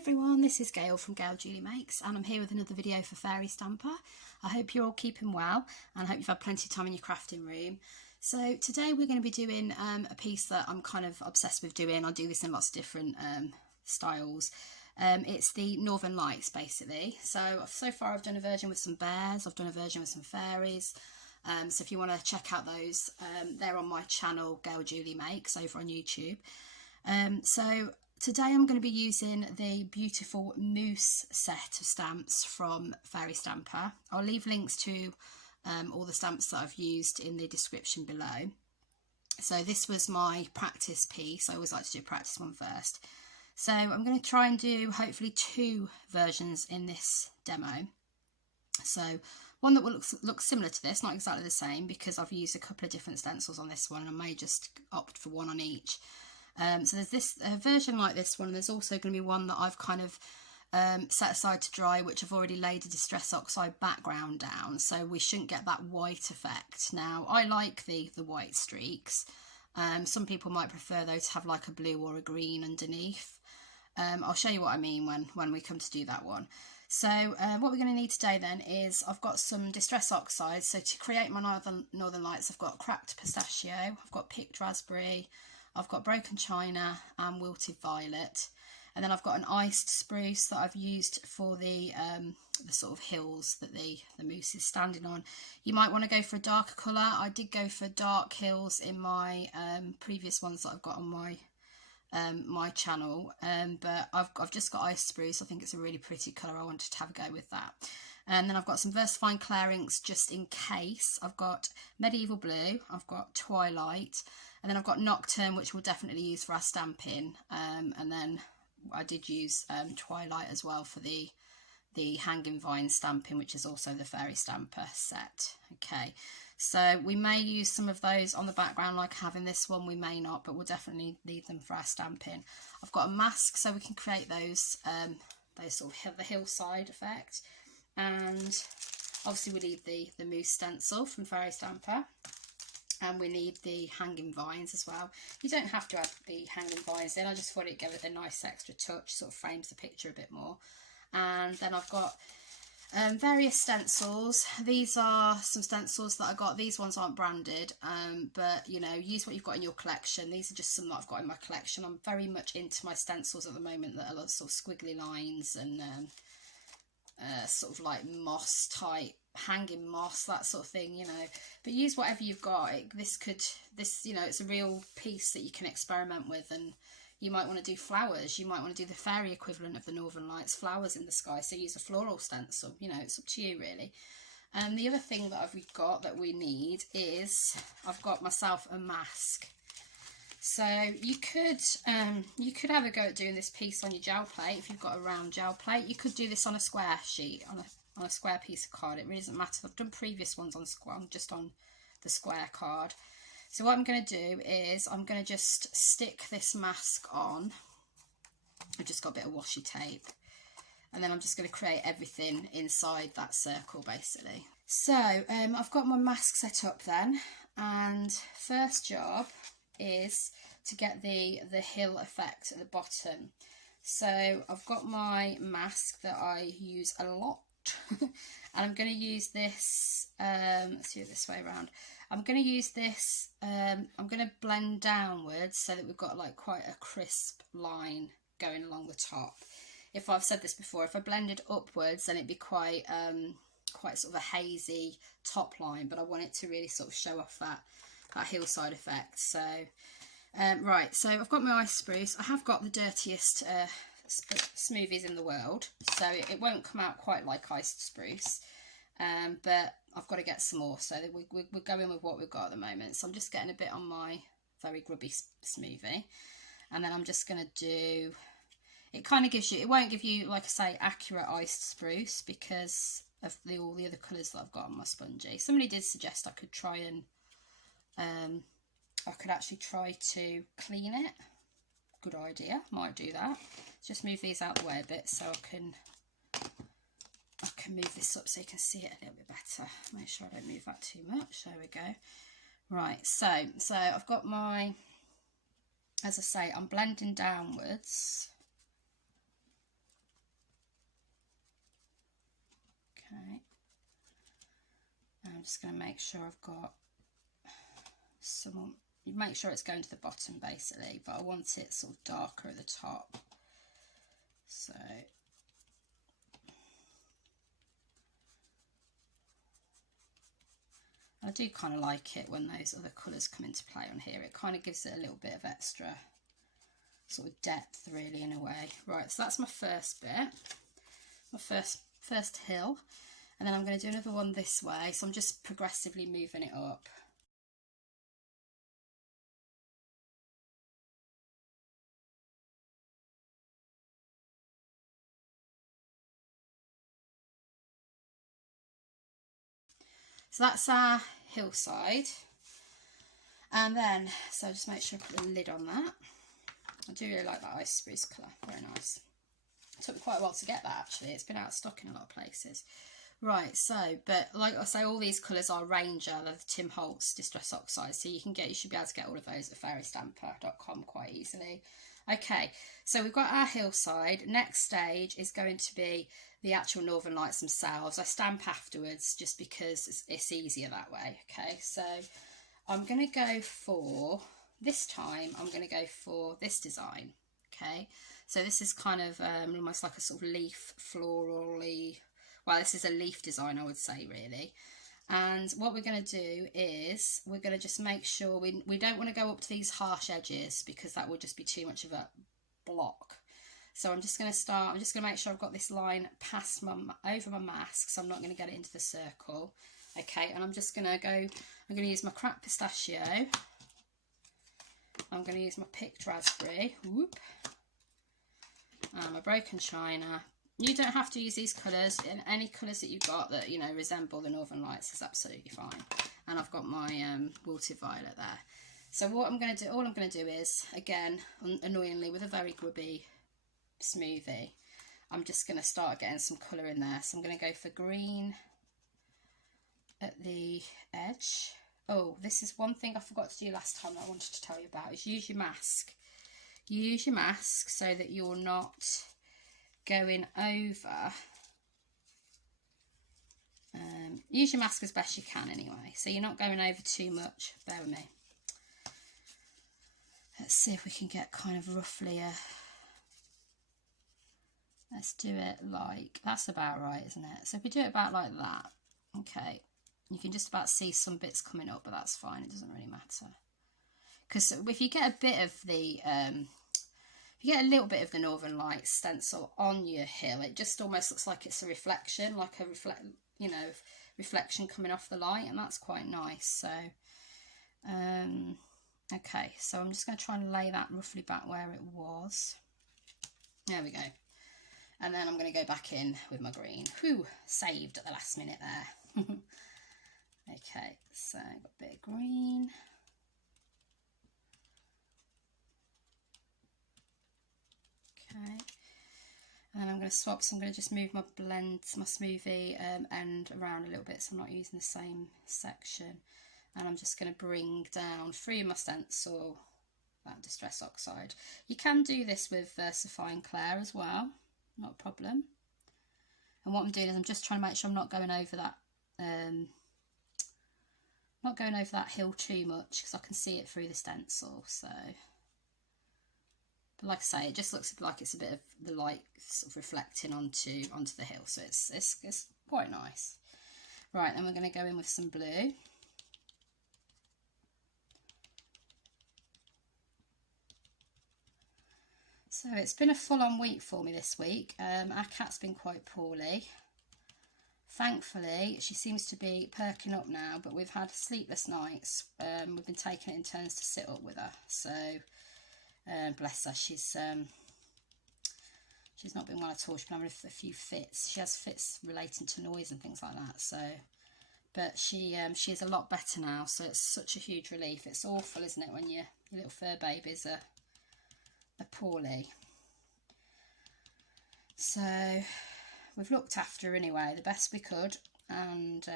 everyone, this is Gail from Gail Julie Makes, and I'm here with another video for Fairy Stamper. I hope you're all keeping well and I hope you've had plenty of time in your crafting room. So today we're going to be doing a piece that I'm kind of obsessed with doing. I do this in lots of different styles. It's the Northern Lights basically. So far I've done a version with some bears, I've done a version with some fairies. So if you want to check out those, they're on my channel Gail Julie Makes over on YouTube. So today I'm going to be using the beautiful moose set of stamps from Fairy Stamper. I'll leave links to all the stamps that I've used in the description below. So this was my practice piece. I always like to do a practice one first. So I'm going to try and do hopefully two versions in this demo. So one that will look similar to this, not exactly the same, because I've used a couple of different stencils on this one and I may just opt for one on each. So there's this version like this one, and there's also going to be one that I've kind of set aside to dry, which I've already laid a Distress Oxide background down, so we shouldn't get that white effect. Now, I like the white streaks. Some people might prefer those to have like a blue or a green underneath. I'll show you what I mean when we come to do that one. So what we're going to need today then is I've got some Distress Oxide. So to create my Northern Lights, I've got cracked pistachio, I've got picked raspberry, I've got broken china and wilted violet, and then I've got an iced spruce that I've used for the sort of hills that the moose is standing on. You might want to go for a darker colour. I did go for dark hills in my previous ones that I've got on my my channel, but I've just got iced spruce. I think it's a really pretty colour. I wanted to have a go with that. And then I've got some VersaFine Clair inks just in case. I've got Medieval Blue, I've got Twilight, and then I've got Nocturne, which we'll definitely use for our stamping. And then I did use Twilight as well for the Hanging Vine stamping, which is also the Fairy Stamper set. Okay, so we may use some of those on the background like I have in this one, we may not, but we'll definitely need them for our stamping. I've got a mask so we can create those sort of the hillside effect. And obviously we need the moose stencil from Fairy Stamper, and we need the hanging vines as well. You don't have to add the hanging vines in, I just thought it'd give it a nice extra touch, sort of frames the picture a bit more. And then I've got various stencils. These are some stencils that I got. These ones aren't branded, but you know, use what you've got in your collection. These are just some that I've got in my collection. I'm very much into my stencils at the moment that are lots of squiggly lines and sort of like moss type, hanging moss, that sort of thing, you know. But use whatever you've got. This you know, it's a real piece that you can experiment with, and you might want to do flowers. You might want to do the fairy equivalent of the Northern Lights, flowers in the sky. So use a floral stencil. You know, it's up to you really. And the other thing that we need is I've got myself a mask. So you could have a go at doing this piece on your gel plate if you've got a round gel plate. You could do this on a square sheet, on a square piece of card. It really doesn't matter. I've done previous ones on just on the square card. So what I'm going to do is I'm going to just stick this mask on. I've just got a bit of washi tape, and then I'm just going to create everything inside that circle basically. So I've got my mask set up then, and first job is to get the hill effect at the bottom. So I've got my mask that I use a lot and I'm going to use this, let's do it this way around. I'm going to use this, I'm going to blend downwards so that we've got like quite a crisp line going along the top. If I've said this before, if I blended upwards then it'd be quite sort of a hazy top line, but I want it to really sort of show off that hillside effect. So right, so I've got my ice spruce. I have got the dirtiest smoothies in the world, so it won't come out quite like iced spruce, but I've got to get some more, so we're going with what we've got at the moment. So I'm just getting a bit on my very grubby smoothie, and then I'm just going to do, it kind of gives you, it won't give you, like I say, accurate iced spruce because of all the other colours that I've got on my spongy. Somebody did suggest I could try and I could actually try to clean it. Good idea, might do that. Just move these out the way a bit so I can move this up so you can see it a little bit better. Make sure I don't move that too much. There we go. Right, so I've got my, as I say, I'm blending downwards Okay, I'm just going to make sure I've got some, make sure it's going to the bottom basically, but I want it sort of darker at the top. So I do kind of like it when those other colours come into play on here. It kind of gives it a little bit of extra sort of depth really in a way. Right, so that's my first bit, my first hill, and then I'm going to do another one this way, so I'm just progressively moving it up. So that's our hillside, and then so just make sure I put the lid on that. I do really like that ice spruce colour, very nice. It took me quite a while to get that actually, it's been out of stock in a lot of places. Right, so, but like I say, all these colours are Ranger, the Tim Holtz Distress Oxide, so you should be able to get all of those at fairystamper.com quite easily. Okay, so we've got our hillside. Next stage is going to be the actual Northern Lights themselves. I stamp afterwards just because it's easier that way. Okay, so I'm going to go for, this time I'm going to go for this design. Okay, so this is kind of almost like a sort of leaf florally, well, this is a leaf design, I would say, really. And what we're going to do is we're going to just make sure we don't want to go up to these harsh edges because that would just be too much of a block. So I'm just going to start, I'm just going to make sure I've got this line past over my mask, so I'm not going to get it into the circle. Okay, and I'm just going to go, I'm going to use my cracked pistachio. I'm going to use my picked raspberry, whoop, and my broken china. You don't have to use these colours, and any colours that you've got that, you know, resemble the Northern Lights is absolutely fine. And I've got my wilted violet there. So what I'm going to do, all I'm going to do is, again, annoyingly, with a very grubby smoothie, I'm just going to start getting some colour in there. So I'm going to go for green at the edge. Oh, this is one thing I forgot to do last time that I wanted to tell you about, is use your mask. Use your mask so that you're not going over, use your mask as best you can anyway, so you're not going over too much. Bear with me. Let's see if we can get kind of roughly a, let's do it like, that's about right, isn't it? So if we do it about like that, okay, you can just about see some bits coming up, but that's fine, it doesn't really matter. Because if you get a bit of the you get a little bit of the Northern Lights stencil on your hill, it just almost looks like it's a reflection, like a reflection coming off the light, and that's quite nice. So okay, so I'm just going to try and lay that roughly back where it was. There we go. And then I'm going to go back in with my green. Whew, saved at the last minute there. Okay, so I've got a bit of green. Okay, and then I'm going to swap, so I'm going to just move my blend, my smoothie end around a little bit, so I'm not using the same section. And I'm just going to bring down through my stencil that Distress Oxide. You can do this with Versifying Clair as well, not a problem. And what I'm doing is I'm just trying to make sure I'm not going over that, hill too much, because I can see it through the stencil. So. But like I say, it just looks like it's a bit of the light sort of reflecting onto the hill, so it's quite nice. Right, then we're going to go in with some blue. So it's been a full-on week for me this week. Our cat's been quite poorly. Thankfully, she seems to be perking up now, but we've had sleepless nights. We've been taking it in turns to sit up with her, so bless her, she's not been well at all. She's been having a few fits. She has fits relating to noise and things like that. So, but she's a lot better now. So it's such a huge relief. It's awful, isn't it, when your little fur babies are poorly. So we've looked after her anyway the best we could, and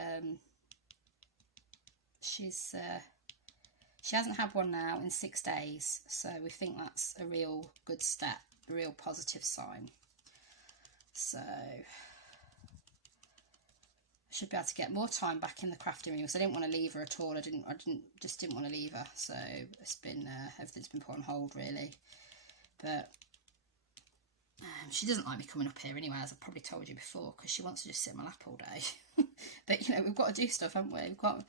she hasn't had one now in 6 days, so we think that's a real good step, a real positive sign. So should be able to get more time back in the crafting room, because I didn't want to leave her at all. I just didn't want to leave her. So it's been everything's been put on hold really. But she doesn't like me coming up here anyway, as I've probably told you before, because she wants to just sit in my lap all day. But you know, we've got to do stuff, haven't we? We've got,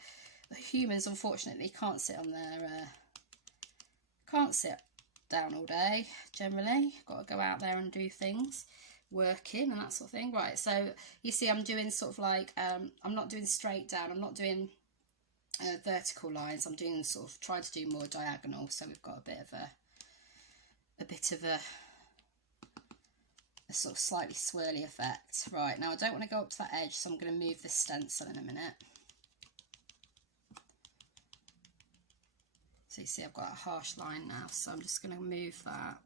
the humans unfortunately can't sit on their can't sit down all day generally. Got to go out there and do things, working and that sort of thing. Right, so you see I'm doing sort of like I'm not doing straight down, I'm not doing vertical lines, I'm doing sort of trying to do more diagonal, so we've got a bit of a sort of slightly swirly effect. Right, now I don't want to go up to that edge, so I'm going to move this stencil in a minute. So you see I've got a harsh line now, so I'm just going to move that.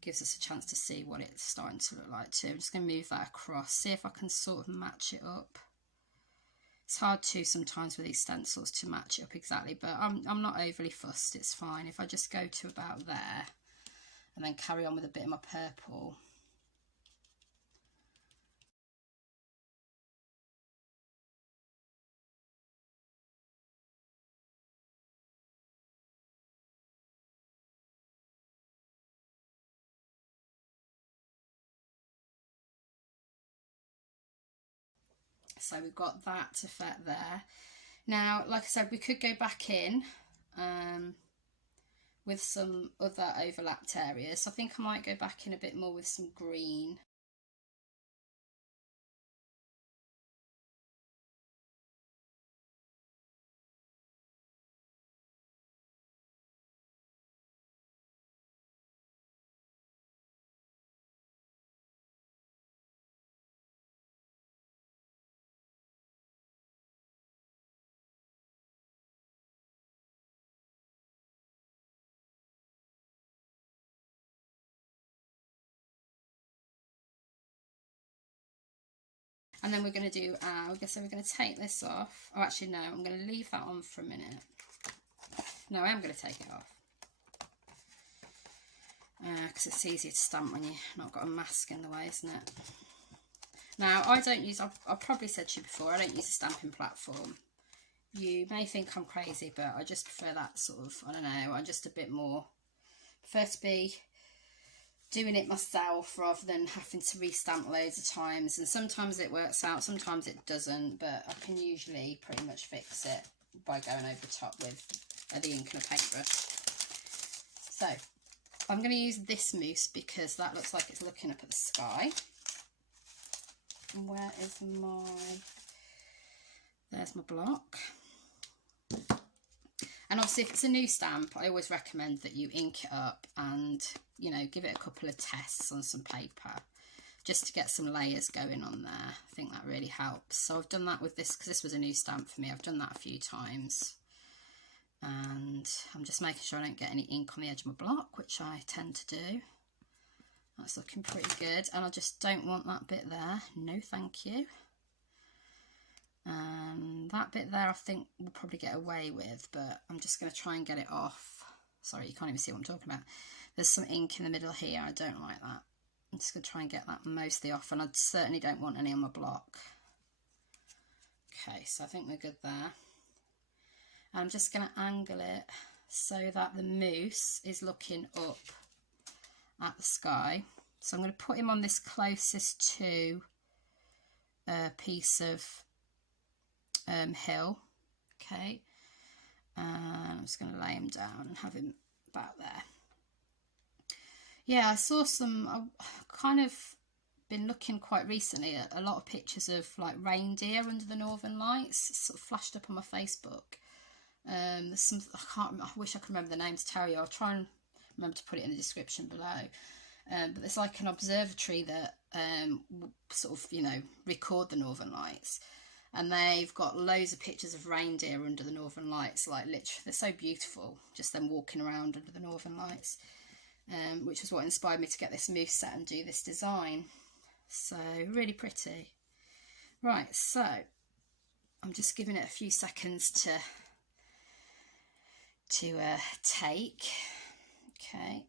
Gives us a chance to see what it's starting to look like too. I'm just going to move that across, see if I can sort of match it up. It's hard to sometimes with these stencils to match it up exactly, but I'm not overly fussed, it's fine. If I just go to about there and then carry on with a bit of my purple. So we've got that effect there. Now, like I said, we could go back in with some other overlapped areas. So I think I might go back in a bit more with some green. And then we're going to do, I guess we're going to take this off. Oh, actually, no, I'm going to leave that on for a minute. No, I am going to take it off. Because it's easier to stamp when you've not got a mask in the way, isn't it? Now, I don't use, I've probably said to you before, I don't use a stamping platform. You may think I'm crazy, but I just prefer that sort of, I don't know, I'm just a bit more, prefer to be doing it myself rather than having to restamp loads of times. And sometimes it works out, sometimes it doesn't, but I can usually pretty much fix it by going over the top with the ink and a paintbrush. So I'm going to use this mousse because that looks like it's looking up at the sky. And where is my, there's my block. And obviously if it's a new stamp, I always recommend that you ink it up and, you know, give it a couple of tests on some paper just to get some layers going on there. I think that really helps. So I've done that with this because this was a new stamp for me. I've done that a few times. And I'm just making sure I don't get any ink on the edge of my block, which I tend to do. That's looking pretty good. And I just don't want that bit there. No, thank you. That bit there I think we'll probably get away with, but I'm just going to try and get it off. Sorry, you can't even see what I'm talking about. There's some ink in the middle here. I don't like that. I'm just going to try and get that mostly off, and I certainly don't want any on my block. Okay, so I think we're good there. I'm just going to angle it so that the mousse is looking up at the sky. So I'm going to put him on this closest to piece of hill. Okay, and I'm just going to lay him down and have him about there. Yeah, I saw some, I've kind of been looking quite recently at a lot of pictures of like reindeer under the northern lights. It's sort of flashed up on my Facebook. There's some, I wish I could remember the name to tell you. I'll try and remember to put it in the description below. But there's like an observatory that sort of, you know, record the northern lights. And they've got loads of pictures of reindeer under the northern lights, like literally, they're so beautiful, just them walking around under the northern lights, which was what inspired me to get this mousse set and do this design. So, really pretty. Right, so, I'm just giving it a few seconds to take. Okay.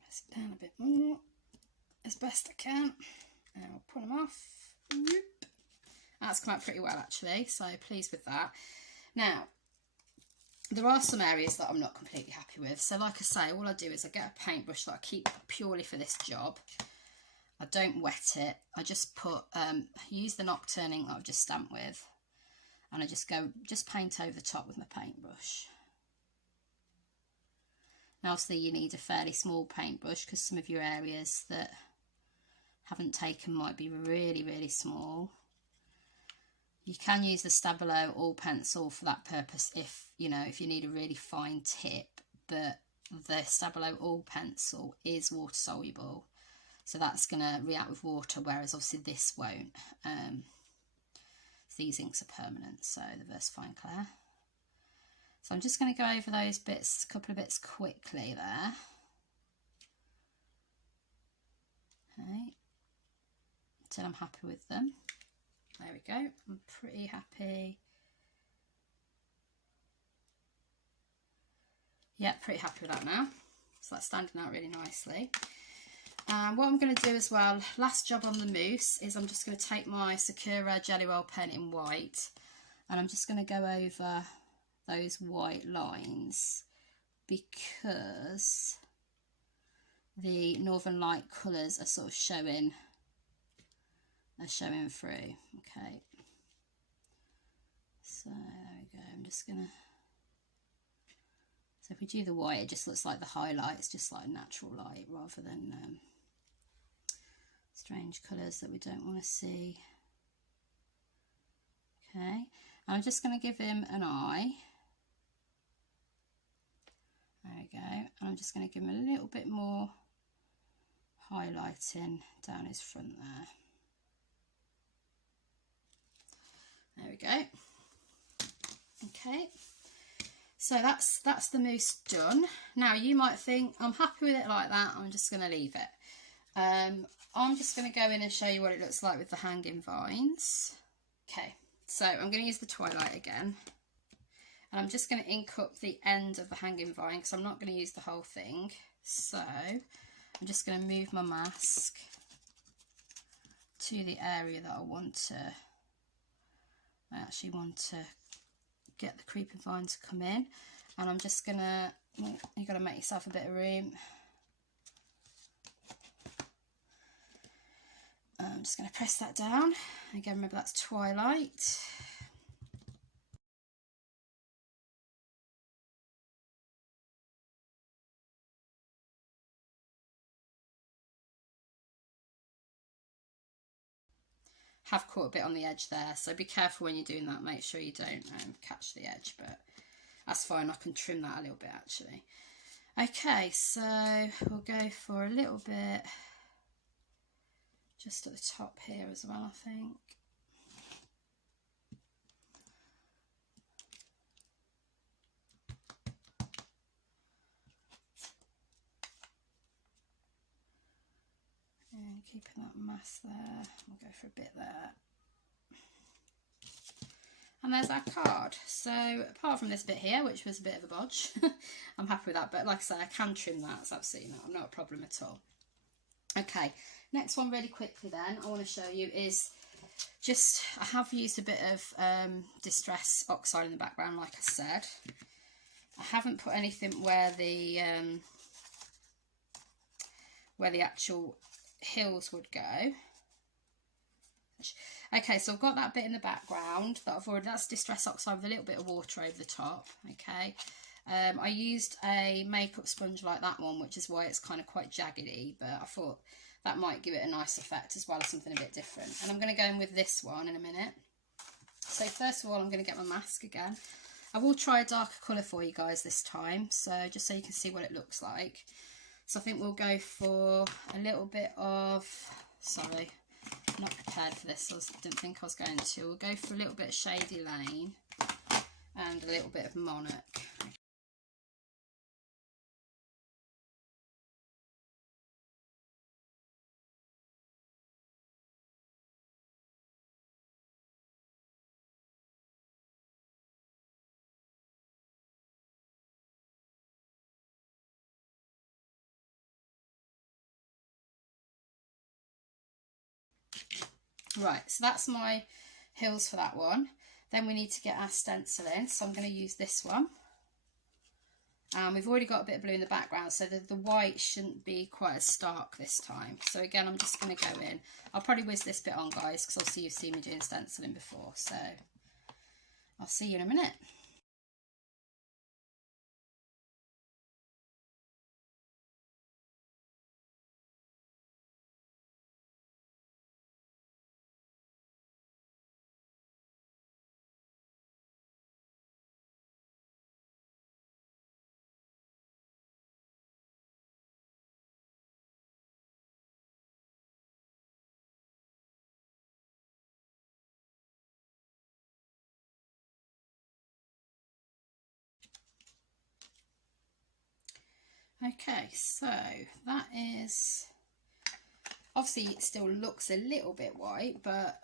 Press it down a bit more, as best I can. And I'll put them off. That's come out pretty well actually, so pleased with that. Now, there are some areas that I'm not completely happy with. So like I say, all I do is I get a paintbrush that I keep purely for this job. I don't wet it. I just put, use the Nocturne ink that I've just stamped with. And I just paint over the top with my paintbrush. Now obviously you need a fairly small paintbrush because some of your areas that haven't taken might be really, really small. You can use the Stabilo All Pencil for that purpose if, you know, if you need a really fine tip, but the Stabilo All Pencil is water soluble. So that's going to react with water, whereas obviously this won't. These inks are permanent, so the VersaFine Clear. So I'm just going to go over those bits, a couple of bits quickly there. Okay, until I'm happy with them. There we go, I'm pretty happy. Yeah, pretty happy with that now. So that's standing out really nicely. What I'm going to do as well, last job on the mousse, is I'm just going to take my Sakura Jelly Roll pen in white and I'm just going to go over those white lines because the Northern Light colours are sort of showing through. Okay, so there we go. I'm just gonna, so if we do the white, it just looks like the highlight. It's just like natural light rather than strange colours that we don't want to see. Okay, I'm just going to give him an eye. There we go, and I'm just going to give him a little bit more highlighting down his front there. There we go. Okay, so that's the mousse done. Now you might think I'm happy with it like that, I'm just going to leave it. I'm just going to go in and show you what it looks like with the hanging vines. Okay, so I'm going to use the Twilight again, and I'm just going to ink up the end of the hanging vine because I'm not going to use the whole thing. So I'm just going to move my mask to the area that I actually want to get the creeping vine to come in, and I'm just gonna, you've got to make yourself a bit of room. I'm just going to press that down. Again, remember that's Twilight. Have caught a bit on the edge there, so be careful when you're doing that, make sure you don't catch the edge, but that's fine, I can trim that a little bit actually. Okay, so we'll go for a little bit just at the top here as well, I think. And keeping that mass there, we'll go for a bit there. And there's our card. So apart from this bit here, which was a bit of a bodge, I'm happy with that. But like I say, I can trim that. It's absolutely not a problem at all. Okay, next one really quickly then I want to show you is just, I have used a bit of Distress Oxide in the background, like I said. I haven't put anything where the actual hills would go. Okay, so I've got that bit in the background that that's Distress Oxide with a little bit of water over the top. Okay, I used a makeup sponge like that one, which is why it's kind of quite jaggedy, but I thought that might give it a nice effect as well as something a bit different. And I'm going to go in with this one in a minute. So first of all, I'm going to get my mask again. I will try a darker colour for you guys this time, so just so you can see what it looks like. So I think we'll go for a little bit of, sorry, not prepared for this, I didn't think I was going to. We'll go for a little bit of Shady Lane and a little bit of Monarch. Right, so that's my hills for that one. Then we need to get our stenciling, so I'm going to use this one. We've already got a bit of blue in the background, so the white shouldn't be quite as stark this time. So again, I'm just going to go in. I'll probably whiz this bit on, guys, because obviously you've seen me doing stenciling before. So I'll see you in a minute. Okay, so that is, obviously it still looks a little bit white, but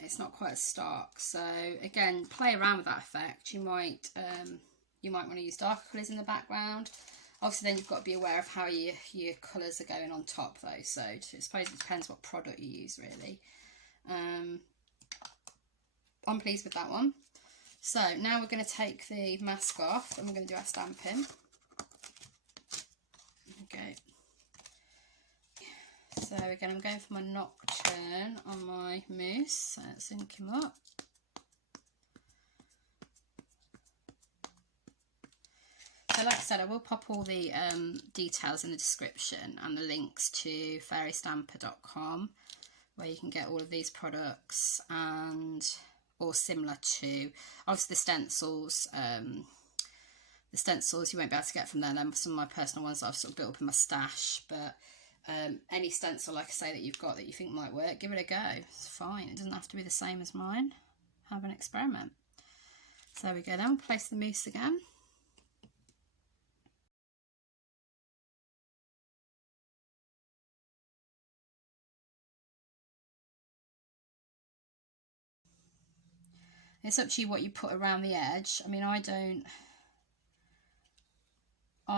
it's not quite as stark. So again, play around with that effect. You might want to use darker colours in the background. Obviously then you've got to be aware of how your colours are going on top though, so I suppose it depends what product you use really. I'm pleased with that one. So now we're going to take the mask off and we're going to do our stamping. Okay. So again, I'm going for my nocturne on my mousse, so let's ink him up. So like I said, I will pop all the details in the description and the links to fairystamper.com, where you can get all of these products and or similar to, obviously the stencils. The stencils you won't be able to get from there. Then some of my personal ones that I've sort of built up in my stash, but any stencil, like I say, that you've got that you think might work, give it a go. It's fine. It doesn't have to be the same as mine. Have an experiment. So there we go then. We'll place the mousse again. It's up to you what you put around the edge. I mean, I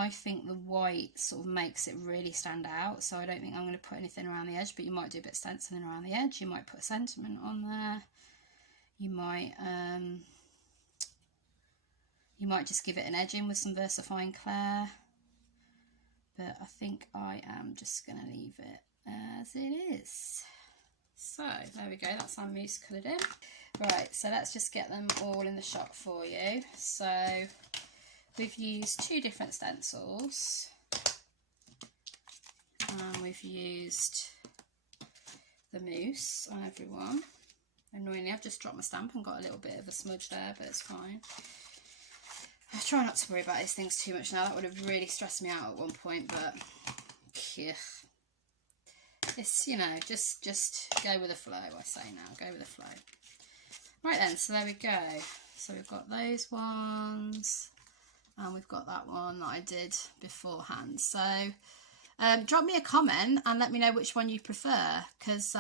think the white sort of makes it really stand out, so I don't think I'm going to put anything around the edge, but you might do a bit of stenciling around the edge. You might put a sentiment on there. You might just give it an edging with some VersaFine Clair, but I think I am just going to leave it as it is. So there we go, that's our mousse coloured in. Right, so let's just get them all in the shot for you. So we've used 2 different stencils, and we've used the mousse on everyone. Annoyingly, I've just dropped my stamp and got a little bit of a smudge there, but it's fine. I try not to worry about these things too much now. That would have really stressed me out at one point, but yeah, it's, you know, just go with the flow, I say now. Go with the flow. Right then, so there we go. So we've got those ones, and we've got that one that I did beforehand. So drop me a comment and let me know which one you prefer, because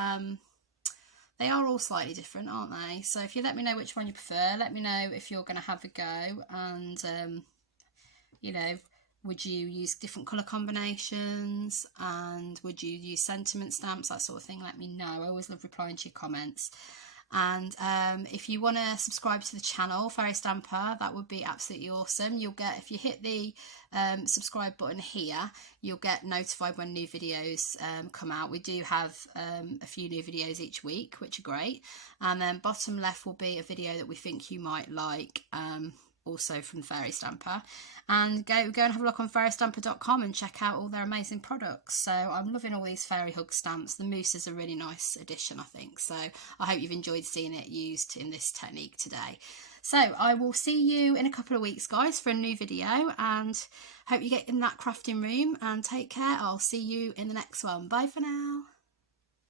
they are all slightly different, aren't they? So if you let me know which one you prefer, let me know if you're going to have a go, and you know, would you use different colour combinations, and would you use sentiment stamps, that sort of thing. Let me know. I always love replying to your comments. And if you want to subscribe to the channel, Fairy Stamper, that would be absolutely awesome. You'll get, if you hit the subscribe button here, you'll get notified when new videos come out. We do have a few new videos each week, which are great. And then bottom left will be a video that we think you might like, also from Fairy Stamper. And go and have a look on fairystamper.com and check out all their amazing products. So I'm loving all these fairy hug stamps. The mousse is a really nice addition, I think. So I hope you've enjoyed seeing it used in this technique today. So I will see you in a couple of weeks, guys, for a new video, and hope you get in that crafting room, and take care. I'll see you in the next one. Bye for now.